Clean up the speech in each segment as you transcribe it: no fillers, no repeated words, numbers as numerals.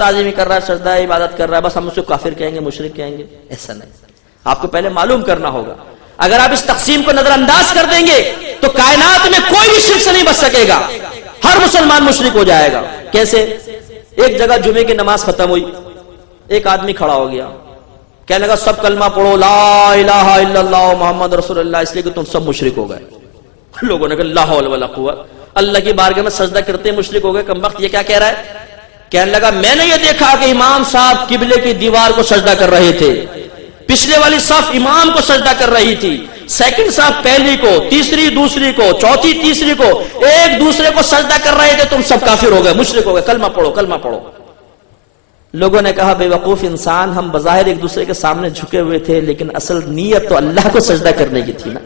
تعظیم کر رہا ہے، سجدہ عبادت کر رہا ہے، بس ہم اس کو کافر کہیں گے، مشرک کہیں گے؟ ایسا نہیں، آپ کو پہلے معلوم کرنا ہوگا۔ اگر آپ اس تقسیم کو نظر انداز کر دیں گے تو کائنات میں کوئی بھی شرک سے نہیں بچ سکے گا، ہر مسلمان مشرک ہو جائے گا۔ کیسے؟ ایک جگہ جمعے کی نماز ختم ہوئی، ایک آدمی کھڑا ہو گیا، کہنے لگا سب کلمہ پڑھو لا الہ الا اللہ محمد رسول اللہ، اس لیے کہ تم سب مشرک ہو گئے۔ لوگوں نے کہا لا حول ولا قوت، اللہ کی بارگاہ میں سجدہ کرتے مشرک ہو گئے، کم وقت یہ کیا کہہ رہا ہے؟ کہنے لگا میں نے یہ دیکھا کہ امام صاحب قبلے کی دیوار کو سجدہ کر رہے تھے، پچھلے والی صف امام کو سجدہ کر رہی تھی، سیکنڈ صف پہلی کو، تیسری دوسری کو، چوتھی تیسری کو، ایک دوسرے کو سجدہ کر رہے تھے، تم سب کافر ہو گئے، مشرک ہو گئے، کلمہ پڑھو کلمہ پڑھو۔ لوگوں نے کہا بے وقوف انسان، ہم بظاہر ایک دوسرے کے سامنے جھکے ہوئے تھے لیکن اصل نیت تو اللہ کو سجدہ کرنے کی تھی نا۔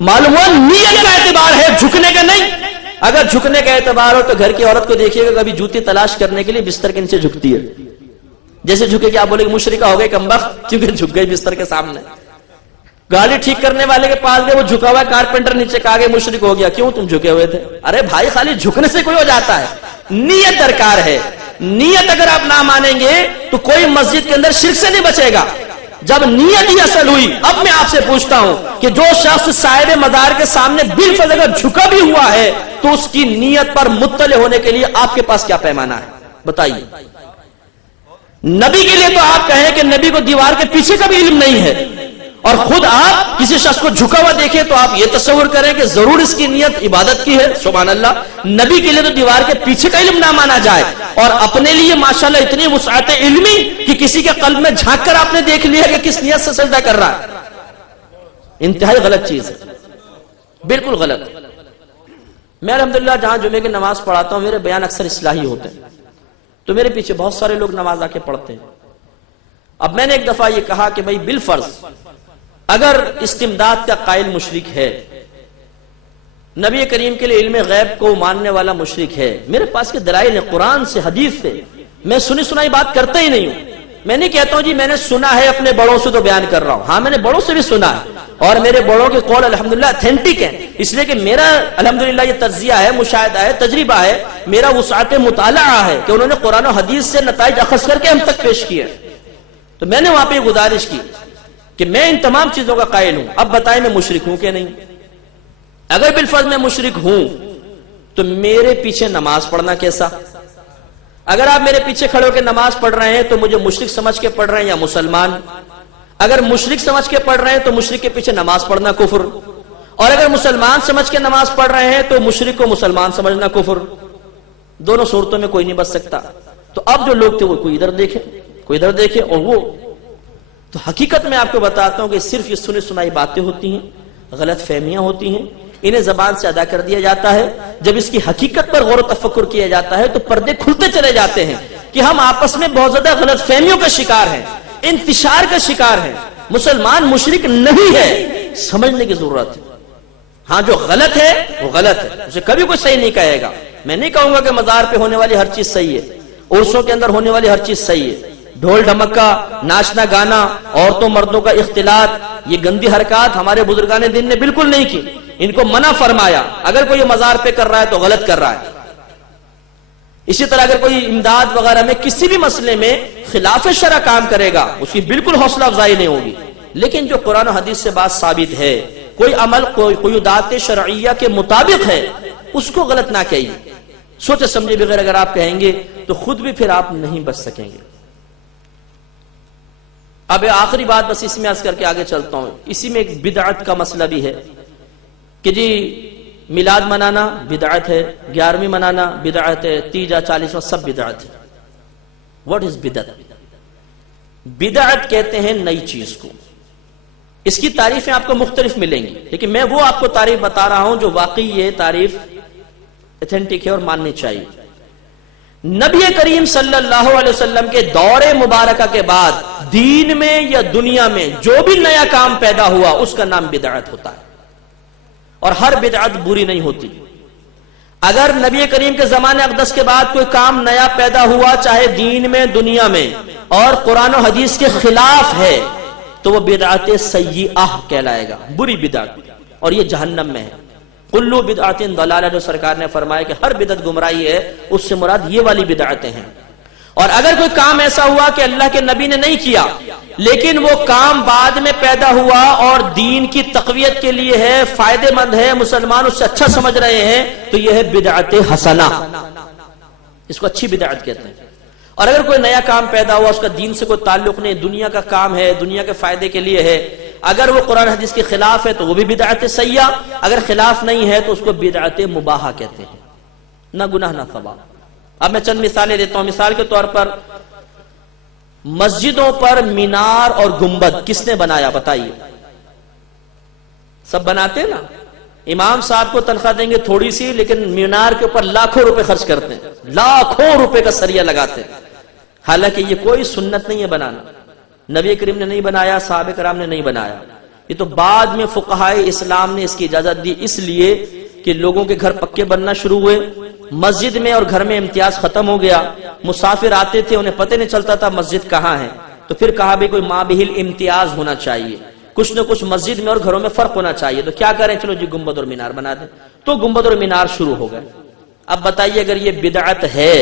معلوم ہوا نیت کا اعتبار ہے، جھکنے کا نہیں۔ اگر جھکنے کا اعتبار ہو تو گھر کی عورت کو دیکھیے گا کبھی جوتی تلاش کرنے کے لیے بستر کے نیچے جھکتی ہے، جیسے جھکے کہ آپ بولے مشرکہ ہو گئے کمبخت، کیونکہ جھک گئی بستر کے سامنے۔ گاڑی ٹھیک کرنے والے کے پاس گئے، وہ جھکا ہوا ہے، کارپینٹر نیچے کہا گئے مشرک ہو گیا، کیوں تم جھکے ہوئے تھے؟ ارے بھائی خالی جھکنے سے کوئی ہو جاتا ہے؟ نیت درکار ہے۔ نیت اگر آپ نہ مانیں گے تو کوئی مسجد کے اندر شرک سے نہیں بچے گا۔ جب نیت ہی اصل ہوئی، اب میں آپ سے پوچھتا ہوں کہ جو شخص صاحب مدار کے سامنے بالفرض اگر جھکا بھی ہوا ہے تو اس کی نیت پر مطلع ہونے کے لیے آپ کے پاس کیا پیمانہ ہے؟ بتائیے۔ نبی کے لیے تو آپ کہیں کہ نبی کو دیوار کے پیچھے کا بھی علم نہیں ہے، اور خود آپ کسی شخص کو جھکا ہوا دیکھیں تو آپ یہ تصور کریں کہ ضرور اس کی نیت عبادت کی ہے۔ سبحان اللہ، نبی کے لیے تو دیوار کے پیچھے کا علم نہ مانا جائے، اور اپنے لیے ماشاءاللہ اتنی وسعت علمی کہ کسی کے قلب میں جھانک کر آپ نے دیکھ لیا کہ کس نیت سے سجدہ کر رہا ہے۔ انتہائی غلط چیز ہے، بالکل غلط۔ میں الحمدللہ جہاں جمعے کی نماز پڑھاتا ہوں میرے بیان اکثر اصلاحی ہوتے ہیں، تو میرے پیچھے بہت سارے لوگ نماز آ کے پڑھتے ہیں۔ اب میں نے ایک دفعہ یہ کہا کہ بھائی بالفرض اگر استمداد کا قائل مشرک ہے، نبی کریم کے لیے علم غیب کو ماننے والا مشرک ہے، میرے پاس کے دلائل ہیں قرآن سے حدیث سے، میں سنی سنائی بات کرتا ہی نہیں ہوں۔ میں نہیں کہتا ہوں جی میں نے سنا ہے اپنے بڑوں سے تو بیان کر رہا ہوں، ہاں میں نے بڑوں سے بھی سنا ہے، اور میرے بڑوں کے قول الحمدللہ اتھینٹک ہیں، اس لیے کہ میرا الحمدللہ یہ تجزیہ ہے، مشاہدہ ہے، تجربہ ہے، میرا وسعت مطالعہ ہے کہ انہوں نے قرآن و حدیث سے نتائج اخذ کر کے ہم تک پیش کیے۔ تو میں نے وہاں پہ گزارش کی کہ میں ان تمام چیزوں کا قائل ہوں، اب بتائیں میں مشرک ہوں کہ نہیں؟ اگر بالفرض میں مشرک ہوں تو میرے پیچھے نماز پڑھنا کیسا؟ اگر آپ میرے پیچھے کھڑے ہو کے نماز پڑھ رہے ہیں تو مجھے مشرک سمجھ کے پڑھ رہے ہیں یا مسلمان؟ اگر مشرک سمجھ کے پڑھ رہے ہیں تو مشرک کے پیچھے نماز پڑھنا کفر، اور اگر مسلمان سمجھ کے نماز پڑھ رہے ہیں تو مشرک کو مسلمان سمجھنا کفر۔ دونوں صورتوں میں کوئی نہیں بچ سکتا۔ تو اب جو لوگ تھے وہ کوئی ادھر دیکھے کوئی ادھر دیکھے، اور وہ تو حقیقت میں آپ کو بتاتا ہوں کہ صرف یہ سنی سنائی باتیں ہوتی ہیں، غلط فہمیاں ہوتی ہیں، انہیں زبان سے ادا کر دیا جاتا ہے۔ جب اس کی حقیقت پر غور و تفکر کیا جاتا ہے تو پردے کھلتے چلے جاتے ہیں کہ ہم آپس میں بہت زیادہ غلط فہمیوں کا شکار ہیں، انتشار کا شکار ہیں۔ مسلمان مشرک نہیں ہے، سمجھنے کی ضرورت ہے۔ ہاں جو غلط ہے وہ غلط ہے، اسے کبھی کوئی صحیح نہیں کہے گا۔ میں نہیں کہوں گا کہ مزار پہ ہونے والی ہر چیز صحیح ہے، عرسوں کے اندر ہونے والی ہر چیز صحیح ہے، ڈھول ڈھمکا، ناچنا گانا، عورتوں مردوں کا اختلاط، یہ گندی حرکات ہمارے بزرگان دین نے بالکل نہیں کی، ان کو منع فرمایا۔ اگر کوئی مزار پہ کر رہا ہے تو غلط کر رہا ہے۔ اسی طرح اگر کوئی امداد وغیرہ میں کسی بھی مسئلے میں خلاف شرع کام کرے گا اس کی بالکل حوصلہ افزائی نہیں ہوگی، لیکن جو قرآن و حدیث سے بات ثابت ہے، کوئی عمل کوئی دعوت شرعیہ کے مطابق ہے، اس کو غلط نہ کہیے۔ سوچے سمجھے بغیر اگر آپ کہیں گے تو خود بھی پھر آپ نہیں بچ سکیں گے۔ اب آخری بات بس اس میں عرض کر کے آگے چلتا ہوں، اسی میں ایک بدعت کا مسئلہ بھی ہے کہ جی میلاد منانا بدعت ہے، 11ویں منانا بدعت ہے، تیجا 40واں سب بدعت ہے۔ واٹ از بدعت؟ بدعت کہتے ہیں نئی چیز کو۔ اس کی تعریفیں آپ کو مختلف ملیں گی، لیکن میں وہ آپ کو تعریف بتا رہا ہوں جو واقعی یہ تعریف اتھینٹک ہے اور ماننی چاہیے۔ نبی کریم صلی اللہ علیہ وسلم کے دور مبارکہ کے بعد دین میں یا دنیا میں جو بھی نیا کام پیدا ہوا اس کا نام بدعت ہوتا ہے، اور ہر بدعت بری نہیں ہوتی۔ اگر نبی کریم کے زمانے اقدس کے بعد کوئی کام نیا پیدا ہوا چاہے دین میں دنیا میں اور قرآن و حدیث کے خلاف ہے تو وہ بدعت سیئہ کہلائے گا، بری بدعت، اور یہ جہنم میں ہے۔ کلو بدعت ضلالہ جو سرکار نے فرمایا کہ ہر بدعت گمراہی ہے، اس سے مراد یہ والی بدعتیں ہیں۔ اور اگر کوئی کام ایسا ہوا کہ اللہ کے نبی نے نہیں کیا لیکن وہ کام بعد میں پیدا ہوا اور دین کی تقویت کے لیے ہے، فائدے مند ہے، مسلمان اس سے اچھا سمجھ رہے ہیں، تو یہ ہے بدعت حسنہ، اس کو اچھی بدعت کہتے ہیں۔ اور اگر کوئی نیا کام پیدا ہوا، اس کا دین سے کوئی تعلق نہیں، دنیا کا کام ہے، دنیا کے فائدے کے لیے ہے، اگر وہ قرآن حدیث کے خلاف ہے تو وہ بھی بدعت سیئہ، اگر خلاف نہیں ہے تو اس کو بدعت مباحہ کہتے ہیں، نہ گناہ نہ ثواب۔ اب میں چند مثالیں دیتا ہوں۔ مثال کے طور پر مسجدوں پر مینار اور گنبد کس نے بنایا بتائیے؟ سب بناتے ہیں نا؟ امام صاحب کو تنخواہ دیں گے تھوڑی سی، لیکن مینار کے اوپر لاکھوں روپے خرچ کرتے ہیں، لاکھوں روپے کا سریہ لگاتے ہیں، حالانکہ یہ کوئی سنت نہیں ہے بنانا، نبی کریم نے نہیں بنایا، صحابہ کرام نے نہیں بنایا، یہ تو بعد میں فقہائے اسلام نے اس کی اجازت دی، اس لیے کہ لوگوں کے گھر پکے بننا شروع ہوئے، مسجد میں اور گھر میں امتیاز ختم ہو گیا، مسافر آتے تھے انہیں پتہ نہیں چلتا تھا مسجد کہاں ہے، تو پھر کہا بھی کوئی مابہل امتیاز ہونا چاہیے، کچھ نہ کچھ مسجد میں اور گھروں میں فرق ہونا چاہیے، تو کیا کریں، چلو جی گنبد اور مینار بنا دیں، تو گنبد اور مینار شروع ہو گئے۔ اب بتائیے اگر یہ بدعت ہے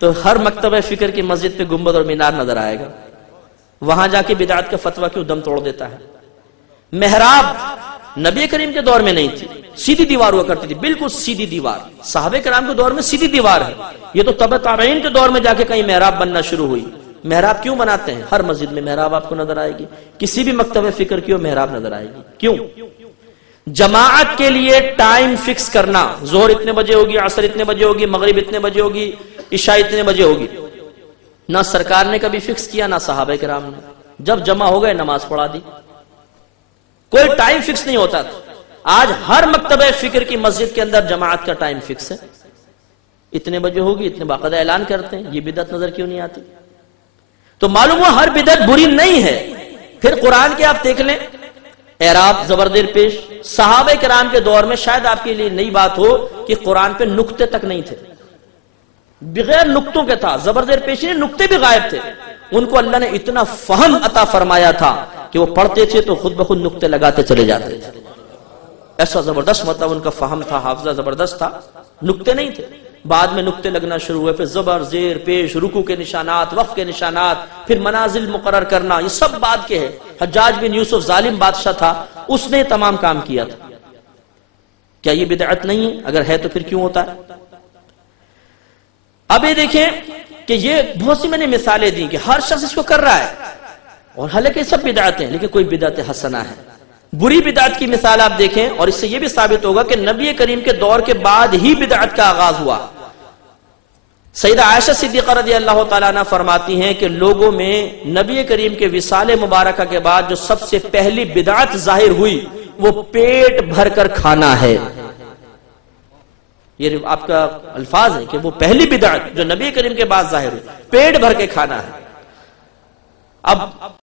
تو ہر مکتبہ فکر کی مسجد پہ گنبد اور مینار نظر آئے گا، وہاں جا کے بدعت کا فتویٰ کیوں دم توڑ دیتا ہے؟ محراب نبی کریم کے دور میں نہیں تھی، سیدھی دیوار ہوا کرتی تھی، بالکل سیدھی دیوار، صحابہ کرام کے دور میں سیدھی دیوار ہے، یہ تو تبع تابعین کے دور میں جا کے کہیں محراب بننا شروع ہوئی۔ محراب کیوں بناتے ہیں؟ ہر مسجد میں محراب آپ کو نظر آئے گی، کسی بھی مکتبہ فکر کی محراب نظر آئے گی۔ کیوں؟ جماعت کے لیے ٹائم فکس کرنا، ظہر اتنے بجے ہوگی، عصر اتنے بجے ہوگی، مغرب اتنے بجے ہوگی، عشاء اتنے بجے ہوگی، نہ سرکار نے کبھی فکس کیا نہ صحابہ کرام نے، جب جمع ہو گئے نماز پڑھا دی، کوئی ٹائم فکس نہیں ہوتا تھا۔ آج ہر مکتبہ فکر کی مسجد کے اندر جماعت کا ٹائم فکس ہے، اتنے بجے ہوگی، اتنے باقاعدہ اعلان کرتے ہیں، یہ بدعت نظر کیوں نہیں آتی؟ تو معلوم ہوا ہر بدعت بری نہیں ہے۔ پھر قرآن کے آپ دیکھ لیں، اعراب زبردیر پیش، صحابہ کرام کے دور میں شاید آپ کے لیے نئی بات ہو کہ قرآن پہ نقطے تک نہیں تھے، بغیر نقطوں کے تھا، زبردیر پیشی نقطے بھی غائب تھے، ان کو اللہ نے اتنا فہم عطا فرمایا تھا کہ وہ پڑھتے تھے تو خود بخود نقطے لگاتے چلے جاتے تھے، ایسا زبردست مطلب ان کا فہم تھا، حافظہ زبردست تھا، نقطے نہیں تھے، بعد میں نقطے لگنا شروع ہوئے، پھر زبر زیر پیش، رکوع کے نشانات، وقف کے نشانات، پھر منازل مقرر کرنا، یہ سب بعد کے ہے۔ حجاج بن یوسف ظالم بادشاہ تھا، اس نے تمام کام کیا تھا، کیا یہ بدعت نہیں ہے؟ اگر ہے تو پھر کیوں ہوتا ہے؟ اب یہ دیکھیں کہ یہ بہت سی میں نے مثالیں دی کہ ہر شخص اس کو کر رہا ہے، اور حالانکہ سب بدعتیں ہیں، لیکن کوئی بدعت حسنہ ہے۔ بری بدعت کی مثال آپ دیکھیں، اور اس سے یہ بھی ثابت ہوگا کہ نبی کریم کے دور کے بعد ہی بدعت کا آغاز ہوا۔ سیدہ عائشہ صدیقہ رضی اللہ تعالیٰ عنہ فرماتی ہیں کہ لوگوں میں نبی کریم کے وصال مبارکہ کے بعد جو سب سے پہلی بدعت ظاہر ہوئی وہ پیٹ بھر کر کھانا ہے۔ یہ آپ کا الفاظ ہے کہ وہ پہلی بدعت جو نبی کریم کے بعد ظاہر ہوئی، پیٹ بھر کے کھانا ہے۔ اب